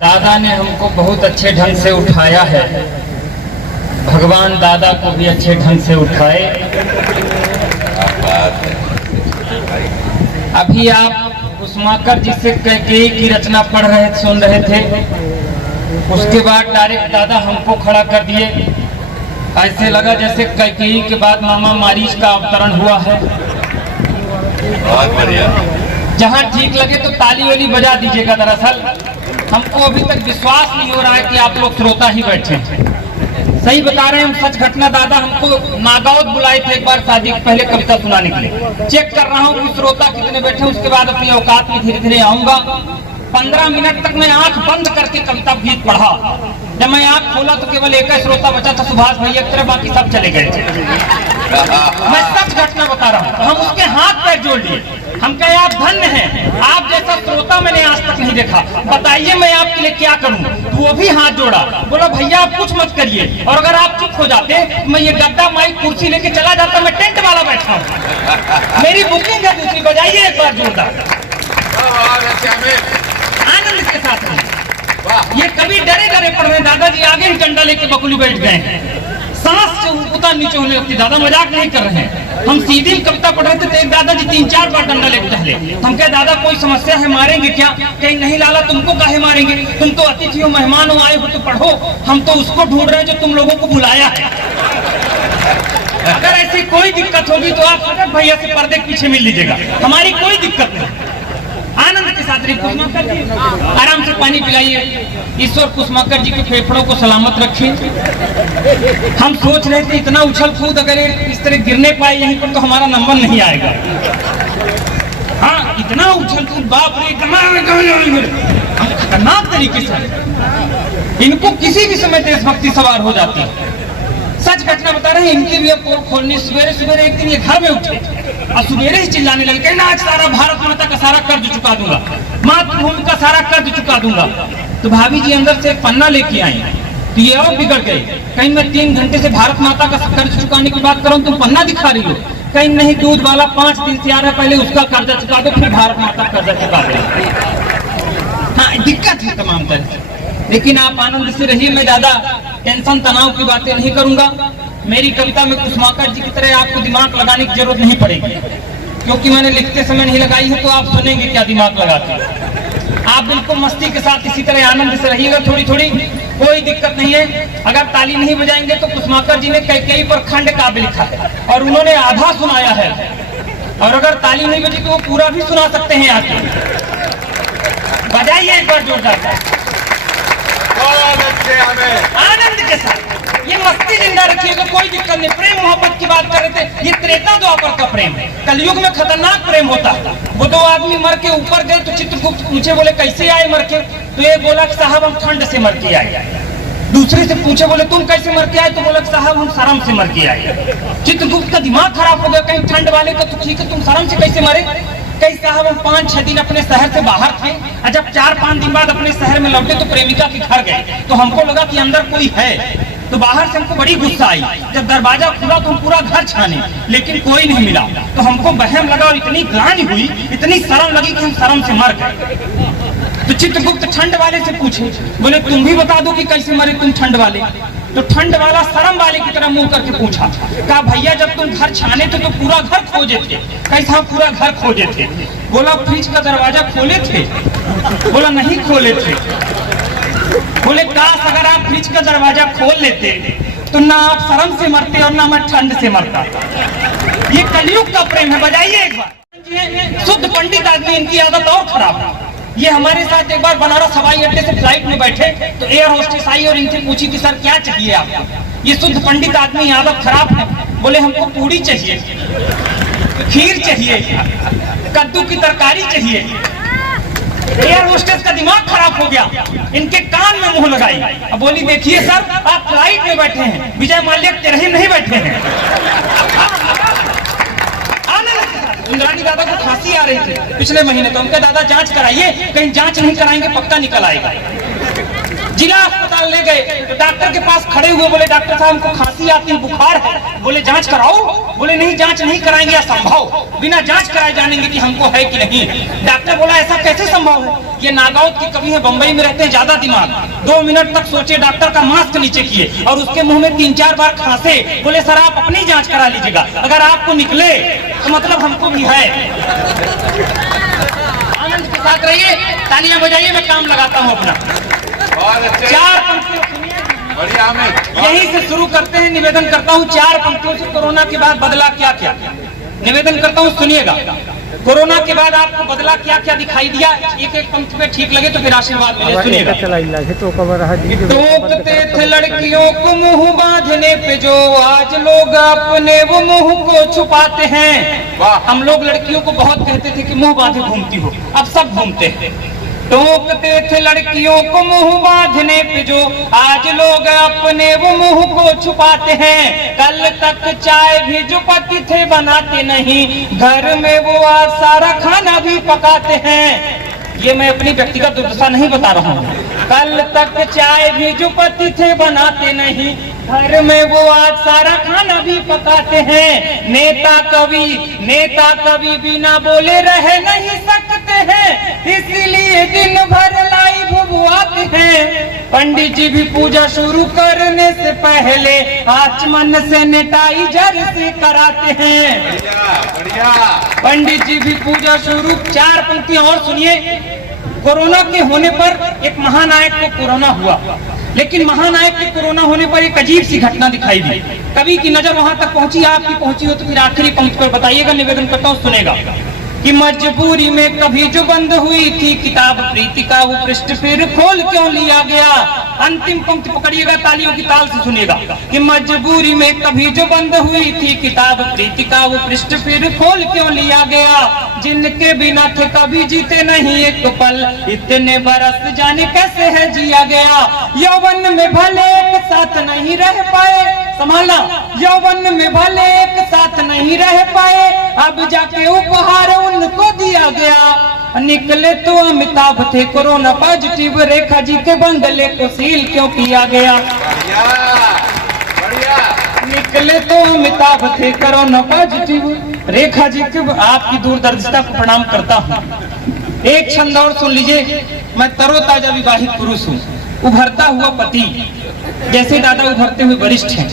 दादा ने हमको बहुत अच्छे ढंग से उठाया है, भगवान दादा को भी अच्छे ढंग से उठाए। अभी आप कुसुमाकर जी से कैकेयी की रचना पढ़ रहे सुन रहे थे, उसके बाद डायरेक्ट दादा हमको खड़ा कर दिए। ऐसे लगा जैसे कैकेयी के बाद मामा मारीच का अवतरण हुआ है। बहुत बढ़िया। जहाँ ठीक लगे तो ताली वाली बजा दीजिएगा। दरअसल हमको अभी तक विश्वास नहीं हो रहा है कि आप लोग श्रोता ही बैठे हैं। सही बता रहे हैं हम, सच घटना। दादा हमको नागौद बुलाए थे एक बार शादी के पहले कविता सुनाने के लिए। चेक कर रहा हूँ कि श्रोता कितने बैठे, उसके बाद अपनी औकात में धीरे धीरे आऊंगा। 15 मिनट तक मैं आंख बंद करके कविता गीत पढ़ा। जब मैं आंख खोला तो केवल एक ही श्रोता बचा था, सुभाष भैया की तरह, बाकी सब चले गए थे। मैं सच घटना बता रहा हूँ। हम उसके हाथ पैर जोड़ लिए। हम कहे आप धन्य हैं, आप जैसा श्रोता मैंने आज तक नहीं देखा, बताइए मैं आपके लिए क्या करूं। तो वो भी हाथ जोड़ा, बोला भैया आप कुछ मत करिए, और अगर आप चुप हो जाते मैं ये गद्दा माइक कुर्सी लेके चला जाता। मैं टेंट वाला बैठा हूँ, मेरी बुकिंग है दूसरी। बजाइए एक बार जोरदार, आनंद के साथ में। ये कभी डरे डरे पड़ रहे, दादाजी आगे ही डंडा लेके बकुली बैठ गए, सांस से ऊपर नीचे होने लगती। दादा मजाक नहीं कर रहे हैं, हम सीधी कविता पढ़ रहे थे तो एक दादाजी 3-4 बार डंडा लेके टहले। हम कहे दादा कोई समस्या है, मारेंगे क्या? कहीं नहीं लाला, तुमको काहे मारेंगे, तुम तो अतिथि हो, मेहमान हो, आए हो तो पढ़ो। हम तो उसको ढूंढ रहे हैं जो तुम लोगों को बुलाया है। अगर ऐसी कोई दिक्कत होगी तो आप फटक भैया से पर्दे के पीछे मिल लीजिएगा, हमारी कोई दिक्कत नहीं। आनंद के साथ कुसुमाकर जी आराम से पानी पिलाइए। ईश्वर कुसुमाकर जी के फेफड़ों को सलामत रखे। हम सोच रहे थे इतना उछल कूद अगर इस तरह गिरने पाए यहीं पर तो हमारा नंबर नहीं आएगा। हाँ, इतना उछल कूद, बाप रे, हम खतरनाक तरीके से इनको किसी भी समय देशभक्ति सवार हो जाती है। सच घटना बता रहे हैं, इनकी भी अब पोल खोलनी। सवेरे सवेरे एक दिन ये घर में उठे और सवेरे ही चिल्लाने लगे ना आज सारा भारत माता का सारा कर्ज चुका दूंगा, मातृभूमि का सारा कर्ज चुका दूंगा। तो भाभी जी अंदर से एक पन्ना लेके आई, तो ये और बिगड़ गए। कहीं मैं 3 घंटे से भारत माता का कर्ज चुकाने की बात करूं, तुम पन्ना दिखा रही हो। कहीं नहीं, दूध वाला 5 दिन से आ रहा है, पहले उसका कर्जा चुका दो, फिर भारत माता का कर्जा चुका दो। हाँ, दिक्कत है तमाम तरह, लेकिन आप आनंद से रहिए। मैं ज्यादा टेंशन तनाव की बातें नहीं करूंगा। मेरी कविता में कुसुमाकर जी की तरह आपको दिमाग लगाने की जरूरत नहीं पड़ेगी, क्योंकि मैंने लिखते समय नहीं लगाई है, तो आप सुनेंगे क्या दिमाग लगाते। आप बिल्कुल मस्ती के साथ इसी तरह आनंद से रहिएगा, थोड़ी थोड़ी, कोई दिक्कत नहीं है। अगर ताली नहीं बजाएंगे तो कुसुमाकर जी ने कैकेयी पर खंड काव्य लिखा है और उन्होंने आधा सुनाया है, और अगर ताली नहीं बजी तो वो पूरा भी सुना सकते हैं आके। बजाइए एक बार जोरदार, आनंद के साथ। ये मस्ती जिंदा रखिएगा, कोई दिक्कत नहीं। प्रेम मोहब्बत की बात कर रहे थे, ये त्रेता द्वापर का प्रेम है। कलयुग में खतरनाक प्रेम होता है। वो 2 आदमी मर के ऊपर गए तो चित्रगुप्त पूछे, बोले कैसे आए मर के? तो ये बोला कि साहब हम ठंड से मर के आए। दूसरे से पूछे, बोले तुम कैसे मर के आए? तो बोला साहब हम शर्म से मर के आए। चित्रगुप्त का दिमाग खराब हो गया, कहीं ठंड वाले का तो ठीक है, तुम शर्म से कैसे मरे? कई साहब हम 5-6 दिन अपने शहर से बाहर थे, और जब 4-5 दिन बाद अपने शहर में लौटे तो प्रेमिका के घर गए, तो हमको लगा कि अंदर कोई है, तो बाहर से हमको बड़ी गुस्सा आई। जब दरवाजा खुला तो हम पूरा घर छाने, लेकिन कोई नहीं मिला, तो हमको वहम लगा और इतनी ग्लानि हुई, इतनी शर्म लगी कि हम शर्म से मर गए। तो चित्रगुप्त ठंड वाले से पूछे, बोले तुम भी बता दो कि कैसे मरे तुम ठंड वाले? तो ठंड वाला शर्म वाले की तरह मुंह करके पूछा, कहा भैया जब तुम घर छाने थे तो पूरा घर खोजे थे। कैसा पूरा घर खोजे थे? बोला फ्रिज का दरवाजा खोले थे। बोला नहीं खोले थे। बोले काश अगर आप फ्रिज का दरवाजा खोल लेते तो ना आप शर्म से मरते और ना मैं ठंड से मरता। ये कलयुग का प्रेम है। बजाइए एक बार। शुद्ध पंडित आदमी, इनकी आदत और खराब है। ये हमारे साथ एक बार बनारस हवाई अड्डे से फ्लाइट में बैठे तो एयर होस्टेस आई और इनसे पूछी कि सर क्या चाहिए आपको? ये शुद्ध पंडित आदमी, आदत खराब है। बोले हमको पूरी चाहिए, खीर चाहिए, कद्दू की तरकारी चाहिए। एयर होस्टेस का दिमाग खराब हो गया, इनके कान में मुंह लगाई। अब बोली देखिए सर आप फ्लाइट में बैठे हैं, विजय माल्या के तरह नहीं बैठे हैं। इंद्राणी दादा को खांसी आ रही थी पिछले महीने, तो उनका दादा जांच कराइए, कहीं जांच नहीं कराएंगे पक्का निकल आएगा। जिला अस्पताल ले गए तो डॉक्टर के पास खड़े हुए, बोले डॉक्टर साहब हमको खांसी आती है, बुखार है। बोले जांच कराओ। बोले नहीं, जांच नहीं कराएंगे, असंभव, बिना जांच कराए जानेंगे कि हमको है कि नहीं। डॉक्टर बोला ऐसा कैसे संभव है, ये नागौद की कवि है, बंबई में रहते हैं, ज्यादा दिमाग। 2 मिनट तक सोचे, डॉक्टर का मास्क नीचे किए और उसके मुंह में 3-4 बार खांसे। बोले सर आप अपनी जांच करा लीजिएगा, अगर आपको निकले तो मतलब हमको भी है। आनंद के साथ रहिए, तालियां बजाइए, मैं काम लगाता हूँ अपना। 4 पंक्तियों सुनिए, बढ़िया अमित। यहीं से शुरू करते हैं। निवेदन करता हूँ 4 पंक्तियों से कोरोना के बाद बदला क्या क्या। निवेदन करता हूँ सुनिएगा, कोरोना के बाद आपको बदला क्या क्या दिखाई दिया। एक एक पंक्ति में ठीक लगे तो फिर आशीर्वाद मिले। सुनिएगा। टोकते थे लड़कियों को मुंह बांधने पे जो, आज लोग अपने वो मुंह को छुपाते हैं। हम लोग लड़कियों को बहुत कहते थे कि मुंह बांधे घूमती हो, अब सब घूमते हैं। टोकते थे लड़कियों को मुंह बांधने पे जो, आज लोग अपने वो मुंह को छुपाते हैं। कल तक चाय भी जो पति थे बनाते नहीं, घर में वो आज सारा खाना भी पकाते हैं। ये मैं अपनी व्यक्तिगत दुर्दशा नहीं बता रहा हूँ। कल तक चाय भी जो पति थे बनाते नहीं, घर में वो आज सारा खाना भी पकाते हैं। नेता कवि बिना बोले रह नहीं सकते हैं, इसलिए दिन भर लाइव आते हैं। पंडित जी भी पूजा शुरू करने से पहले आचमन सैनिटाइजर से कराते हैं। बढ़िया। पंडित जी भी पूजा शुरू। 4 पंक्तियां और सुनिए। कोरोना के होने पर एक महानायक को कोरोना हुआ, लेकिन महानायक के कोरोना होने पर एक अजीब सी घटना दिखाई दी। कवि की नजर वहां तक पहुंची, आपकी पहुंची हो तो फिर आखिरी पंक्ति पर बताइएगा। निवेदन करता हूं सुनेगा कि मजबूरी में कभी जो बंद हुई थी किताब प्रीति का, वो पृष्ठ फिर खोल क्यों लिया गया। अंतिम पंक्ति पकड़िएगा, तालियों की ताल से सुनिएगा कि मजबूरी में कभी जो बंद हुई थी किताब प्रीति का, वो पृष्ठ फिर खोल क्यों लिया गया। जिनके बिना थे कभी जीते नहीं एक पल, इतने बरस जाने कैसे है जिया गया। यौवन में भले एक साथ नहीं रह पाए, संभालना, यौवन में भले एक साथ नहीं रह पाए, अब जाके उपहार उनको दिया गया। निकले तो अमिताभ थे कोरोना पॉजिटिव, रेखा जी के बंगले को सील क्यों किया गया। बढ़िया। निकले तो अमिताभ थे कोरोना पॉजिटिव, रेखा जी के। आपकी दूरदर्शिता को प्रणाम करता हूँ। एक छंद और सुन लीजिए। मैं तरोताजा विवाहित पुरुष हूँ, उभरता हुआ पति, जैसे दादा उभरते हुए वरिष्ठ हैं।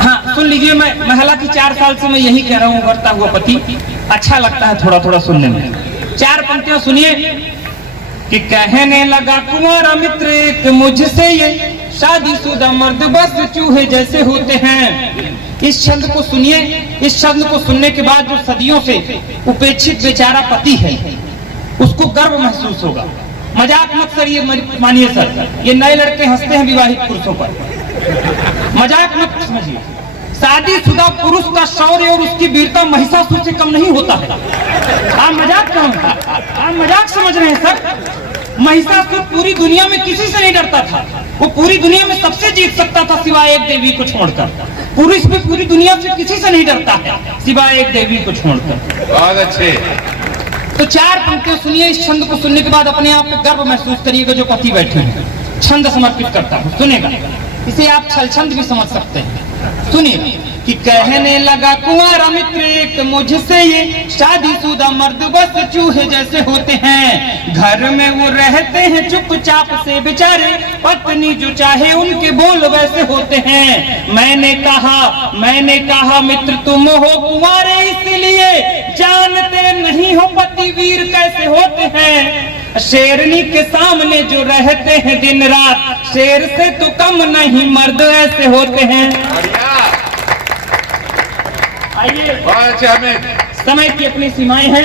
हाँ सुन लीजिए, मैं महिला की 4 साल से मैं यही कह रहा हूँ, उभरता हुआ पति। अच्छा लगता है थोड़ा थोड़ा सुनने में। 4 पंक्तियां सुनिए कि कहने लगा कुंवारा मित्र एक मुझसे, ये शादीशुदा मर्द बस चूहे जैसे होते हैं। इस छंद को सुनिए। इस छंद को सुनने के बाद जो सदियों से उपेक्षित बेचारा पति है, उसको गर्व महसूस होगा। मजाक मत करिए, मानिए सर, ये नए लड़के हंसते हैं विवाहित पुरुषों पर, मजाक मत समझिए। शादीशुदा पुरुष का शौर्य और उसकी वीरता महिषासुर से कम नहीं होता है। आप मजाक समझ रहे हैं सर। महिषासुर पूरी दुनिया में किसी से नहीं डरता था, वो पूरी दुनिया में सबसे जीत सकता था सिवाय एक देवी को छोड़कर। पुरुष भी पूरी दुनिया से किसी से नहीं डरता है सिवाय एक देवी को छोड़कर। बहुत अच्छे। तो 4 पंक्तियां सुनिए। इस छंद को सुनने के बाद अपने आप पे गर्व महसूस करिएगा जो पति बैठे हैं। छंद समर्पित करता हूँ, सुनेगा। इसे आप छल छंद भी समझ सकते हैं। सुनिए कि कहने लगा कुंवारा मित्र एक मुझसे, ये शादीशुदा मर्द बस चूहे जैसे होते हैं। घर में वो रहते हैं चुपचाप से बेचारे, पत्नी जो चाहे उनके बोल वैसे होते हैं। मैंने कहा मित्र तुम हो कुंवारे इसलिए, जानते नहीं हो पति वीर कैसे होते हैं। शेरनी के सामने जो रहते हैं दिन रात, शेर से तो कम नहीं मर्द ऐसे होते हैं। आइए, समय की अपनी सीमाएं हैं,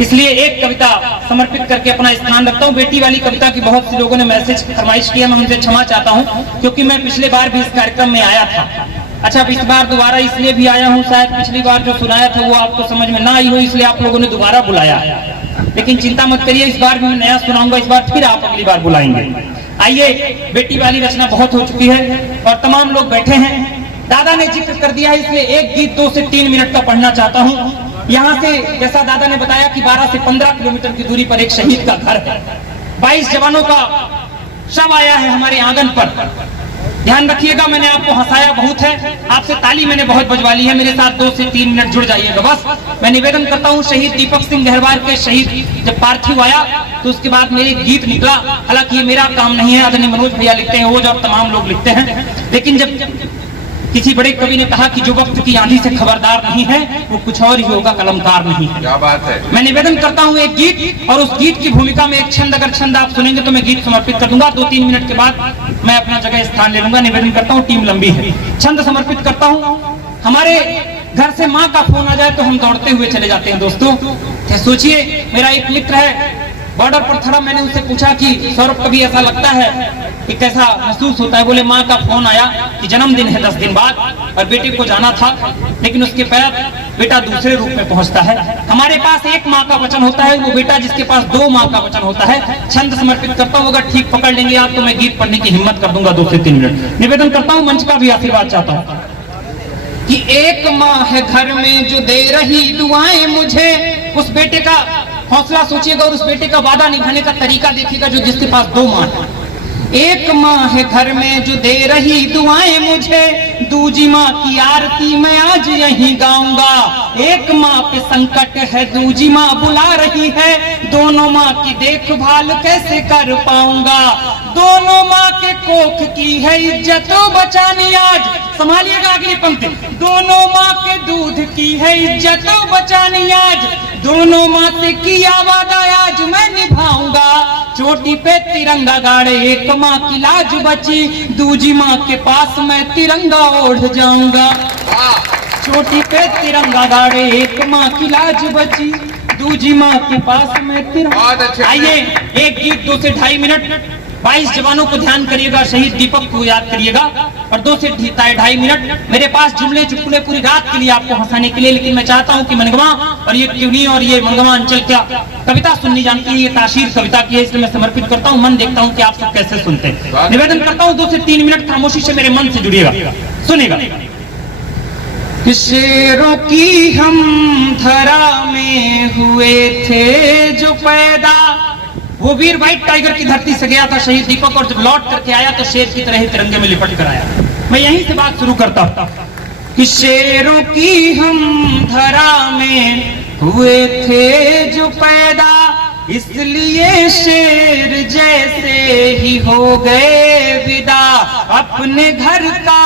इसलिए एक कविता समर्पित करके अपना स्थान रखता हूँ। बेटी वाली कविता की बहुत से लोगों ने मैसेज फरमाइश किया, मैं उनसे क्षमा चाहता हूँ, क्योंकि मैं पिछले बार भी इस कार्यक्रम में आया था। अच्छा, अब इस बार दोबारा इसलिए भी आया हूँ, शायद पिछली बार जो सुनाया था वो आपको समझ में ना आई हो, इसलिए आप लोगों ने दोबारा बुलाया। लेकिन चिंता मत करिए, इस बार भी मैं नया सुनाऊंगा, इस बार फिर आप अगली बार बुलाएंगे। आइए, बेटी वाली रचना बहुत हो चुकी है और तमाम लोग बैठे हैं। दादा ने जिक्र कर दिया है, इसलिए एक गीत 2 से 3 मिनट का पढ़ना चाहता हूँ। यहाँ से जैसा दादा ने बताया कि 12 से 15 किलोमीटर की दूरी पर एक शहीद का घर है। 22 जवानों का शव आया है हमारे आंगन पर। ध्यान रखिएगा, मैंने आपको हंसाया बहुत है, आपसे ताली मैंने बहुत बजवा ली है, मेरे साथ 2 से 3 मिनट जुड़ जाइएगा बस। मैं निवेदन करता हूँ, शहीद दीपक सिंह गहरवार के शहीद जब पार्थिव आया तो उसके बाद मेरे गीत निकला। हालांकि ये मेरा काम नहीं है, आदरणीय मनोज भैया लिखते हैं, वो और तमाम लोग लिखते हैं। लेकिन जब किसी बड़े कवि ने कहा कि जो वक्त की आंधी से खबरदार नहीं है वो कुछ और ही होगा, कलमकार नहीं है। क्या बात है। मैं निवेदन करता हूं एक गीत, और उस गीत की भूमिका में एक छंद, अगर छंद आप सुनेंगे तो मैं गीत समर्पित कर दूंगा। 2-3 मिनट के बाद मैं अपना जगह स्थान ले लूंगा। निवेदन करता हूं, टीम लंबी है, छंद समर्पित करता हूं। हमारे घर से माँ का फोन आ जाए तो हम दौड़ते हुए चले जाते हैं दोस्तों। क्या सोचिए, मेरा एक मित्र है बॉर्डर पर खड़ा, मैंने उससे पूछा कि सौरभ कभी ऐसा लगता है कि कैसा महसूस होता है? बोले माँ का फोन आया कि जन्मदिन है 10 दिन बाद और बेटे को जाना था, लेकिन उसके बाद बेटा दूसरे रूप में पहुंचता है। हमारे पास एक माँ का वचन होता है, वो बेटा जिसके पास 2 माँ का वचन होता है। छंद समर्पित करता हूँ, अगर ठीक पकड़ लेंगे आप तो मैं गीत पढ़ने की हिम्मत कर दूंगा 2 से 3 मिनट। निवेदन करता हूँ, मंच का भी आशीर्वाद चाहता हूँ कि एक माँ है घर में जो दे रही दुआएं मुझे। उस बेटे का हौसला सोचिएगा और उस बेटे का वादा निभाने का तरीका देखिएगा जो जिसके पास 2 माँ है। एक माँ है घर में जो दे रही दुआएं मुझे, दूजी माँ की आरती मैं आज यहीं गाऊंगा। एक माँ पे संकट है, दूजी माँ बुला रही है, दोनों माँ की देखभाल कैसे कर पाऊंगा। दोनों माँ के कोख की है इज्जत बचानी आज, संभालिएगा अगली पंक्ति। दोनों माँ के दूध की है इज्जत बचानी आज, दोनों माँ से किया वादा आज मैं निभाऊंगा। चोटी पे तिरंगा गाड़े एक माँ की लाज बची, दूजी माँ के पास मैं तिरंगा ओढ़ जाऊंगा। चोटी पे तिरंगा गाड़े एक माँ की लाज बची, दूजी माँ के पास में तिरंगा। आइए एक गीत 2 से 2.5 मिनट। 22 जवानों को ध्यान करिएगा, शहीद दीपक को याद करिएगा, और 2 से 2.5 मिनट मेरे पास जुमले चुटकुले पूरी रात के लिए आपको हंसाने के लिए। लेकिन मैं चाहता हूं कि मनगवा और ये क्यूनी और ये मनगवा अंचल क्या कविता सुननी जानती है, ये ताशीर कविता की है, इसलिए मैं समर्पित करता हूं। मन देखता हूं कि आप सब कैसे सुनते हैं। निवेदन करता हूं 2 से 3 मिनट खामोशी से मेरे मन से जुड़िएगा, सुनिएगा। शेरों की हम धरा में हुए थे जो पैदा, वो वीर व्हाइट टाइगर की धरती से गया था शहीद दीपक, और जब लौट करके आया तो शेर की तरह ही तिरंगे में लिपट कर आया। मैं यहीं से बात शुरू करता हूं कि शेरों की हम धरा में हुए थे जो पैदा, इसलिए शेर जैसे ही हो गए विदा। अपने घर का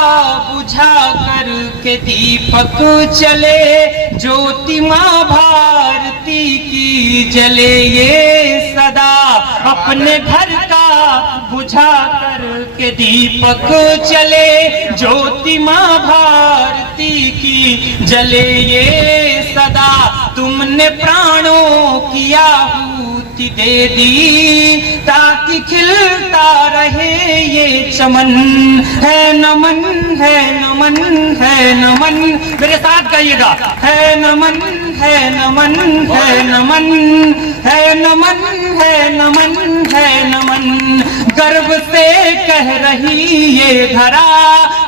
बुझा कर के दीपक चले, ज्योति माँ भारती की जले ये सदा। अपने घर का बुझा कर के दीपक चले, ज्योति माँ भारती की जले ये सदा। तुमने प्राणों की आहुति दे दी ताकि खिलता रहे ये चमन। है नमन, है नमन, है नमन, मेरे साथ गाइएगा। है नमन, है नमन, है नमन, है नमन, है नमन, है नमन। गर्व से कह रही ये धरा,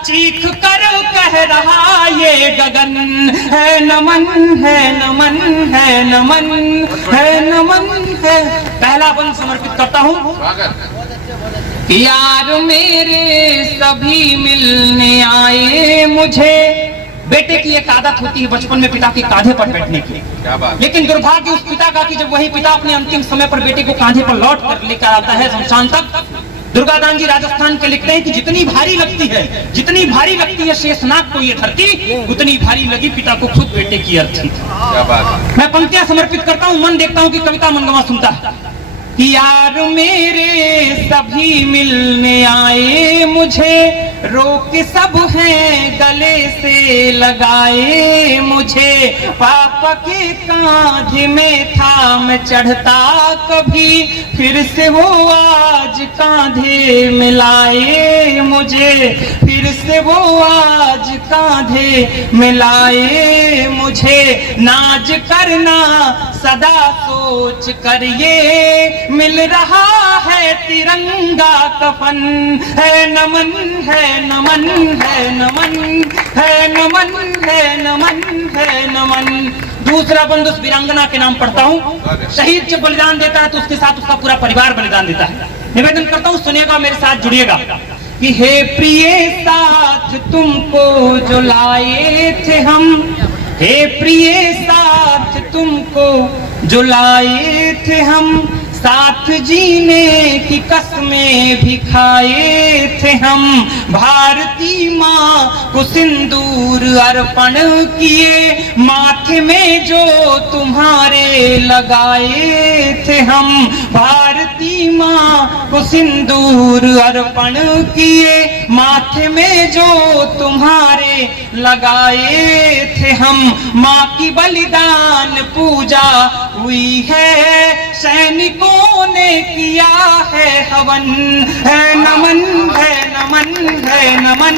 चीख कर कह रहा ये गगन। है नमन, है नमन, है नमन, है नमन, है। पहला बंद समर्पित करता हूँ। यार मेरे सभी मिलने आए मुझे। बेटे की एक आदत होती है बचपन में पिता के कांधे पर बैठने की, लेकिन दुर्भाग्य उस पिता का कि जब वही पिता अपने अंतिम समय पर बेटे को कांधे पर लौट कर लेकर आता है शमशान तक। दुर्गादान जी राजस्थान के लिखते हैं कि जितनी भारी लगती है, जितनी भारी लगती है शेषनाग को ये धरती, उतनी भारी लगी पिता को खुद बेटे की अर्थी। मैं पंक्तियां समर्पित करता हूँ, मन देखता हूँ कि कविता मनगवा सुनता है। यार मेरे सभी मिलने आए मुझे, रोक सब हैं गले से लगाए मुझे। पापा के कांधे में था मैं चढ़ता कभी, फिर से वो आज कांधे में लाए मुझे। फिर से वो आज कांधे में लाए मुझे। नाज करना सदा सोच कर ये, मिल रहा है तिरंगा कफन। है नमन, है नमन, है नमन, है नमन, है नमन, है नमन। दूसरा बंद उस वीरांगना के नाम पढ़ता हूँ। शहीद जब बलिदान देता है तो उसके साथ उसका पूरा परिवार बलिदान देता है। निवेदन करता हूँ, सुनिएगा, मेरे साथ जुड़िएगा कि हे प्रिय साथ तुमको जो लाए थे हम, हे प्रिय साथ तुमको जो लाए थे हम, साथ जीने की कसमें भी खाए थे हम, भारती माँ को सिंदूर अर्पण किए, माथे में जो तुम्हारे लगाए थे हम, भारती माँ को सिंदूर अर्पण किए, माथे में जो तुम्हारे लगाए थे हम, माँ की बलिदान पूजा हुई है, सैनिकों ने किया है हवन, है नमन, है नमन, है नमन।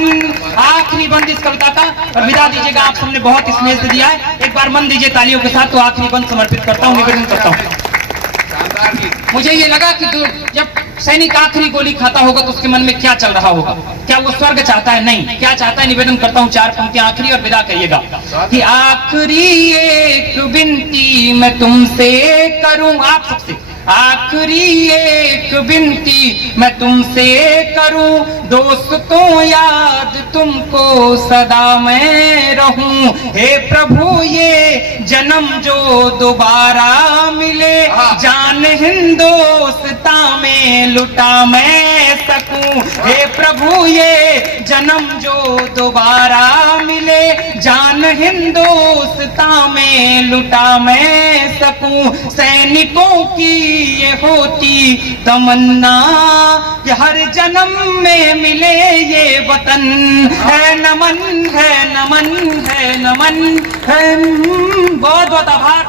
आखिरी बंद इस कविता का और विदा दीजिएगा। आप सबने बहुत स्नेह से दिया है, एक बार मन दीजिए तालियों के साथ। तो आखिरी बंद समर्पित करता हूँ, निवेदन करता हूँ। शानदार गीत। मुझे ये लगा कि जब सैनिक आखिरी गोली खाता होगा तो उसके मन में क्या चल रहा होगा, क्या वो स्वर्ग चाहता है? नहीं, क्या चाहता है? निवेदन करता हूँ, 4 पंक्तियां आखिरी और विदा करिएगा कि आखिरी एक विनती मैं तुमसे करूं, आप सबसे आखिरी एक विनती मैं तुमसे करूं, दोस्तों याद तुमको सदा मैं रहूं, हे प्रभु ये जन्म जो दोबारा मिले, जान हिंदोस्ता में लुटा मैं सकूं, हे प्रभु ये जन्म जो दोबारा मिले, जान हिंदोस्ता में लुटा मैं सकूं, सैनिकों की ये होती तमन्ना कि हर जन्म में मिले ये वतन, है नमन, है नमन, है नमन, है बहुत बहुत आभार।